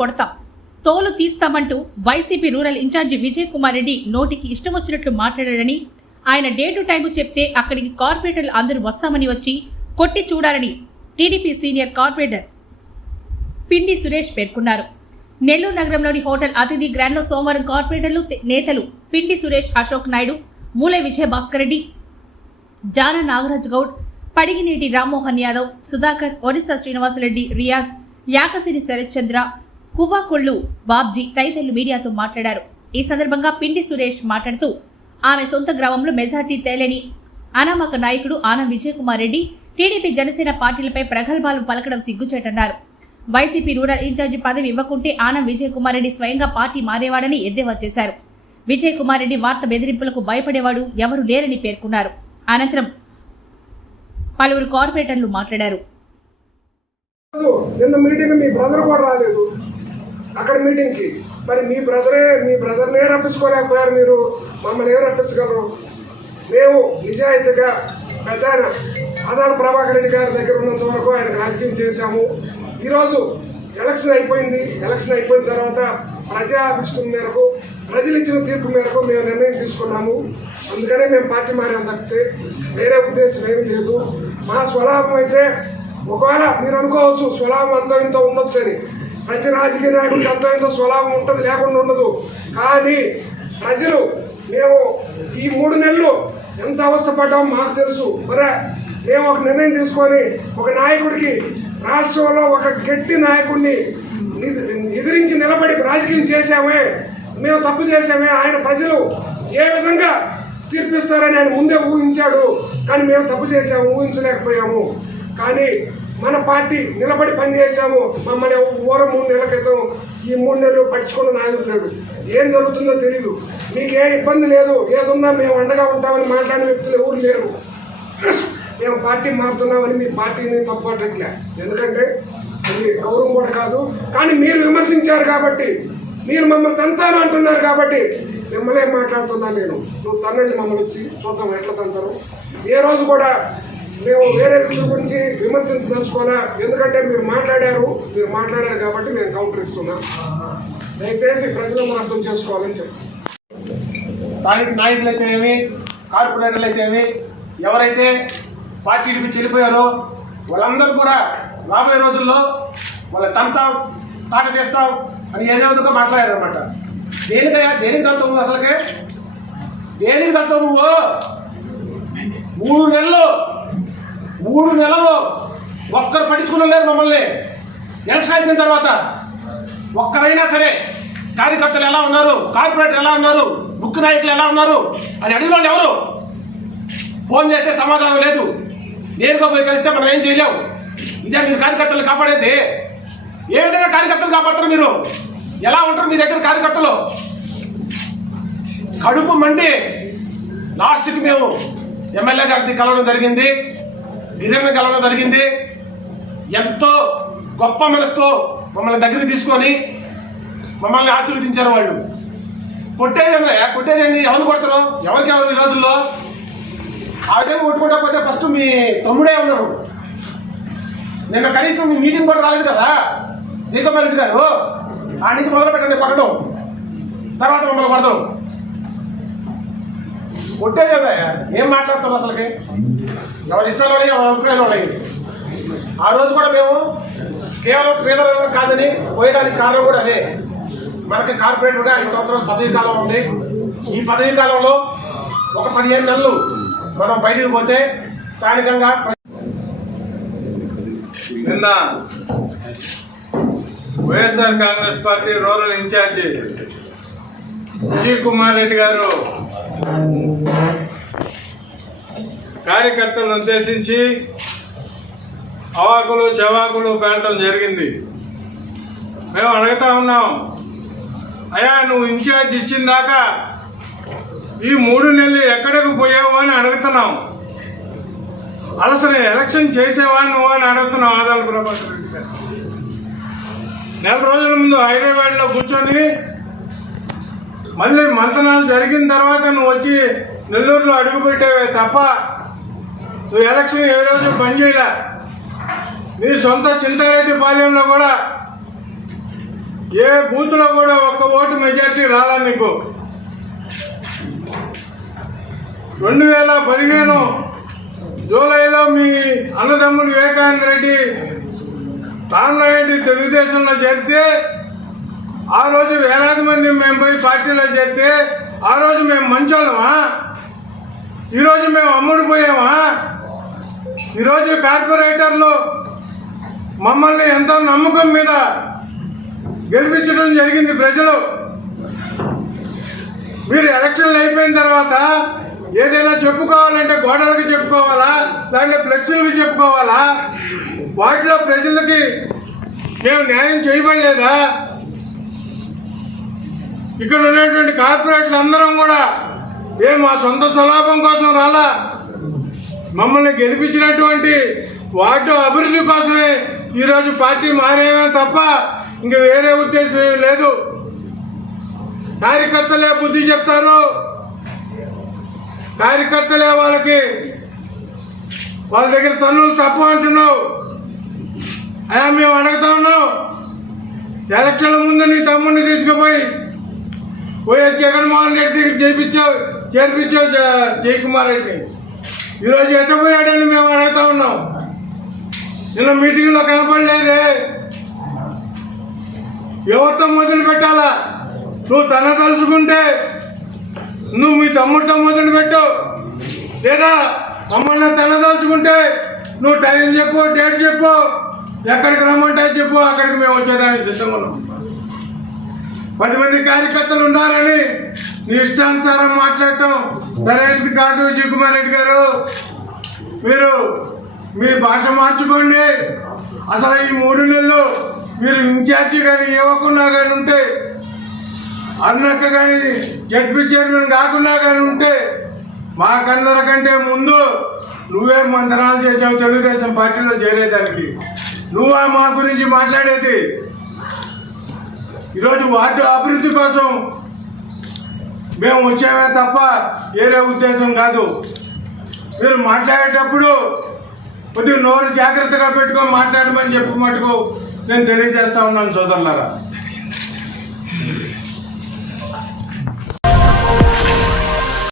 కొడతాం, తోలు తీస్తామంటూ వైసీపీ రూరల్ ఇన్ఛార్జి విజయ్ కుమార్ రెడ్డి నోటికి ఇష్టం వచ్చినట్లు మాట్లాడారని, ఆయన డే టు టైం చెప్తే అక్కడికి కార్పొరేటర్లు అందరూ వస్తామని వచ్చి కొట్టి చూడాలని టీడీపీ సీనియర్ కార్పొరేటర్ పిండి సురేష్ పేర్కొన్నారు. నెల్లూరు నగరంలోని హోటల్ అతిథి గ్రాండ్లో సోమవారం కార్పొరేటర్లు నేతలు పిండి సురేష్, అశోక్ నాయుడు, మూలే విజయ భాస్కర్ రెడ్డి, జానా నాగరాజ్ గౌడ్, పడిగినేటి రామ్మోహన్ యాదవ్, సుధాకర్, ఒరిస్సా శ్రీనివాసరెడ్డి, రియాజ్, యాకసిరి శరత్ చంద్ర, కువ్వాకొల్లు బాబ్జీ తదితరులు మీడియాతో మాట్లాడారు. ఈ సందర్భంగా పిండి సురేష్ మాట్లాడుతూ ఆమె సొంత గ్రామంలో మెజార్టీ తేలేని అనామక నాయకుడు ఆనం విజయ్ కుమార్ రెడ్డి టీడీపీ జనసేన పార్టీలపై ప్రగల్భాలు పలకడం సిగ్గుచేటన్నారు. వైసీపీ రూరల్ ఇన్ఛార్జి పదవి ఇవ్వకుంటే ఆనం విజయ్ కుమార్ రెడ్డి స్వయంగా పార్టీ మారేవాడని ఎద్దేవా చేశారు. విజయ్ కుమార్ రెడ్డి వార్త బెదిరింపులకు భయపడేవాడు ఎవరు లేరని పేర్కొన్నారు. అనంతరం పలువురు కార్పొరేటర్లు మాట్లాడారు. నిన్న మీటింగ్ మీ బ్రదర్ కూడా రాలేదు అక్కడ మీటింగ్ కి. మరి మీ బ్రదర్నే రప్పించుకోలేకపోయారు, మీరు మమ్మల్ని ఏం రప్పించగలరు? మేము నిజాయితీగా పెద్ద ఆదాల ప్రభాకర్ రెడ్డి గారి దగ్గర ఉన్నంత వరకు ఆయన రాజకీయం చేశాము. ఈరోజు ఎలక్షన్ అయిపోయింది. ఎలక్షన్ అయిపోయిన తర్వాత ప్రజాభిష్టం మేరకు, ప్రజలు ఇచ్చిన తీర్పు మేరకు మేము నిర్ణయం తీసుకున్నాము. అందుకనే మేము పార్టీ మారాం తప్పితే వేరే ఉద్దేశం ఏమీ లేదు. మా స్వలాభం అయితే ఒకవేళ మీరు అనుకోవచ్చు స్వలాభం అంతో ఇంతో ఉండొచ్చు అని. ప్రతి రాజకీయ నాయకుడికి అంతో ఇంతో స్వలాభం ఉంటుంది, లేకుండా ఉండదు. కానీ ప్రజలు మేము ఈ 3 నెలలు ఎంత అవస్థపడ్డామో మాకు తెలుసు. మరి మేము ఒక నిర్ణయం తీసుకొని ఒక నాయకుడికి, రాష్ట్రంలో ఒక గట్టి నాయకుడిని ఎదిరించి నిలబడి రాజకీయం చేశామే, మేము తప్పు చేశామే, ఆయన ప్రజలు ఏ విధంగా తీర్పిస్తారని ఆయన ముందే ఊహించాడు. కానీ మేము తప్పు చేశాము, ఊహించలేకపోయాము. కానీ మన పార్టీ నిలబడి పనిచేసాము. మమ్మల్ని 3 నెలల క్రితం ఈ 3 నెలలు పట్టించుకున్న నాయకుడు లేడు. ఏం జరుగుతుందో తెలీదు. మీకు ఏ ఇబ్బంది లేదు, ఏదున్నా మేము అండగా ఉంటామని మాట్లాడిన వ్యక్తులు ఎవరు లేరు. మేము పార్టీ మారుతున్నామని మీ పార్టీని తప్పట్లే, ఎందుకంటే అది గౌరవం కూడా కాదు. కానీ మీరు విమర్శించారు కాబట్టి, మీరు మమ్మల్ని తంతాను అంటున్నారు కాబట్టి మిమ్మల్ని మాట్లాడుతున్నాను నేను. నువ్వు తన్నండి, మమ్మల్ని వచ్చి చూద్దాం ఎట్లా తంతారు. ఏ రోజు కూడా మేము వేరే వ్యక్తుల గురించి విమర్శించదలుచుకోవాలా, ఎందుకంటే మీరు మాట్లాడారు కాబట్టి నేను కౌంటర్ ఇస్తున్నా. దయచేసి ప్రజలను అర్థం చేసుకోవాలని చెప్తాను. స్థానిక నాయకులు అయితే ఏమి, కార్పొరేటర్లు అయితే ఏమి, ఎవరైతే పార్టీలు నుంచి వెళ్ళిపోయారో వాళ్ళందరూ కూడా రాబోయే రోజుల్లో వాళ్ళ తంతాం, తాట తీస్తాం అని ఏదో విధంగా మాట్లాడారు అనమాట. దేనికి తంతావు అసలుకే? దేనికి తంతావు నువ్వు? 3 నెలలు ఒక్కరు పట్టించుకున్న లేరు మమ్మల్ని. ఎలక్షన్ అయిపోయిన తర్వాత ఒక్కరైనా సరే కార్యకర్తలు ఎలా ఉన్నారు, కార్పొరేటర్ ఎలా ఉన్నారు, ముఖ్య నాయకులు ఎలా ఉన్నారు అని అడిగిన వాళ్ళు ఎవరు? ఫోన్ చేస్తే సమాధానం లేదు. నేరుగా పోయి కలిస్తే మనం ఏం చేయలేము. ఇదే మీరు కార్యకర్తలు కాపాడేది? ఏ విధంగా కార్యకర్తలు కాపాడతారు మీరు? ఎలా ఉంటారు మీ దగ్గర కార్యకర్తలు? కడుపు మండి లాస్ట్కి మేము ఎమ్మెల్యే గారిని కలవడం జరిగింది, గిరిజన కలవడం జరిగింది. ఎంతో గొప్ప మనసుతో మమ్మల్ని దగ్గరికి తీసుకొని మమ్మల్ని ఆశీర్వదించారు వాళ్ళు. కొట్టేది ఎవరు కొడతారు? ఎవరికి ఈ రోజుల్లో ఆ విధంగా కొట్టుకోకపోతే ఫస్ట్ మీ తమ్ముడే ఉన్నాడు. నిన్న కనీసం మీ మీటింగ్ కూడా రాలేదు కదా జయకుమార్ రెడ్డి గారు. ఆ నుంచి మొదలు పెట్టండి కొట్టడం, తర్వాత మమ్మల్ని కొడతాం. కొట్టేది కదా, ఏం మాట్లాడుతారు అసలుకి? ఎవరి ఇష్టాలు ఎవరి అభిప్రాయాలు ఉన్నాయి. ఆ రోజు కూడా మేము కేవలం శ్రీధర్ కాదని పోయేదానికి కారణం కూడా అదే. మనకి కార్పొరేటర్గా 5 సంవత్సరాల పదవీ కాలం ఉంది. ఈ పదవీ కాలంలో ఒక 15 నెలలు మనం బయటికి పోతే స్థానికంగా నిన్న YSR Congress party rural incharge Vijay Kumar Reddy గారు కార్యకర్తలను ఉద్దేశించి అవాకులు చవాకులు పేలటం జరిగింది. మేము అడుగుతా ఉన్నాం, అయ్యా నువ్వు ఇన్ఛార్జ్ ఇచ్చిన దాకా ఈ 3 నెలలు ఎక్కడికి పోయావు అని అడుగుతున్నాం. అసలు ఎలక్షన్ చేసేవా నువ్వు అని అడుగుతున్నావు. ఆదాల ప్రభాకర్ రెడ్డి గారు 4 రోజుల ముందు హైదరాబాద్లో కూర్చొని మళ్ళీ మంతనాలు జరిగిన తర్వాత నువ్వు వచ్చి నెల్లూరులో అడుగుపెట్టేవే తప్ప నువ్వు ఎలక్షన్ ఏ రోజు పనిచేయలే. నీ సొంత చింతారెడ్డి పాలెంలో కూడా ఏ బూత్లో కూడా ఒక్క ఓటు మెజార్టీ రాలా నీకు. 2015 జూలైలో మీ అన్నదమ్ముడు వివేకానంద రెడ్డి రామనాయుడు తెలుగుదేశంలో చేరితే ఆ రోజు వేలాది మంది మేము పోయి పార్టీలో చేరితే ఆ రోజు మేము మంచోళ్ళమా? ఈరోజు మేము అమ్ముడు పోయామా? ఈరోజు కార్పొరేటర్లు మమ్మల్ని ఎంతో నమ్మకం మీద గెలిపించడం జరిగింది ప్రజలు. మీరు ఎలక్షన్లు అయిపోయిన తర్వాత ఏదైనా చెప్పుకోవాలంటే గోడలకు చెప్పుకోవాలా, లేదంటే ఫ్లెక్సీలకు చెప్పుకోవాలా? వాటిలో ప్రజలకి మేము న్యాయం చేయబడలేదా? ఇక్కడ ఉన్నటువంటి కార్పొరేట్లు అందరం కూడా మా సొంత స్వలాభం కోసం రాలా, మమ్మల్ని గెలిపించినటువంటి వార్డు అభివృద్ధి కోసమే ఈరోజు పార్టీ మారేమే తప్ప ఇంక వేరే ఉద్దేశం ఏం లేదు. కార్యకర్తలే బుద్ధి చెప్తారు, కార్యకర్తలే వాళ్ళ దగ్గర తన్నులు తప్పు అంటున్నావు. అయ్యా మేము అడుగుతా ఉన్నాం, ఎలక్షన్ల ముందు నీ తమ్ముడిని తీసుకుపోయి వైఎస్ జగన్మోహన్ రెడ్డి దగ్గర చేర్పించావు జయకుమార్ రెడ్డిని. ఈరోజు ఎట్టపోయాడని మేము అడుగుతా ఉన్నాం. నిన్న మీటింగ్లో కనపడలేదే. ఎవరితో మొదలు పెట్టాలా? నువ్వు తలుచుకుంటే నువ్వు మీ తమ్ముడితో మొదలు పెట్టు, లేదా మమ్మల్ని తలుచుకుంటే నువ్వు టైం చెప్పు, డేట్ చెప్పు, ఎక్కడికి రమ్మంటే చెప్పు, అక్కడికి మేము వచ్చేదానికి సిద్ధంగా ఉన్నాం. 10 మంది కార్యకర్తలు ఉన్నారని నీ ఇష్టానుసారం మాట్లాడటం సరైనది కాదు. జయకుమార్ రెడ్డి గారు, మీరు మీ భాష మార్చుకోండి. అసలు ఈ 3 నెలలు మీరు ఇన్ఛార్జి కానీ ఇవ్వకుండా కానీ ఉంటే, అన్నక్క కానీ జడ్పీ చైర్మన్ కాకుండా కానీ ఉంటే, మాకందరికంటే ముందు నువ్వే మంత్రాలు చేసావు తెలుగుదేశం పార్టీలో చేరేదానికి. నువ్వా మా గురించి మాట్లాడేది? ఈరోజు వార్డు అభివృద్ధి కోసం మేము వచ్చామే తప్ప వేరే ఉద్దేశం కాదు. మీరు మాట్లాడేటప్పుడు కొద్దిగా నోరు జాగ్రత్తగా పెట్టుకొని మాట్లాడమని చెప్పి మటుకు నేను తెలియజేస్తా ఉన్నాను సోదరులారా.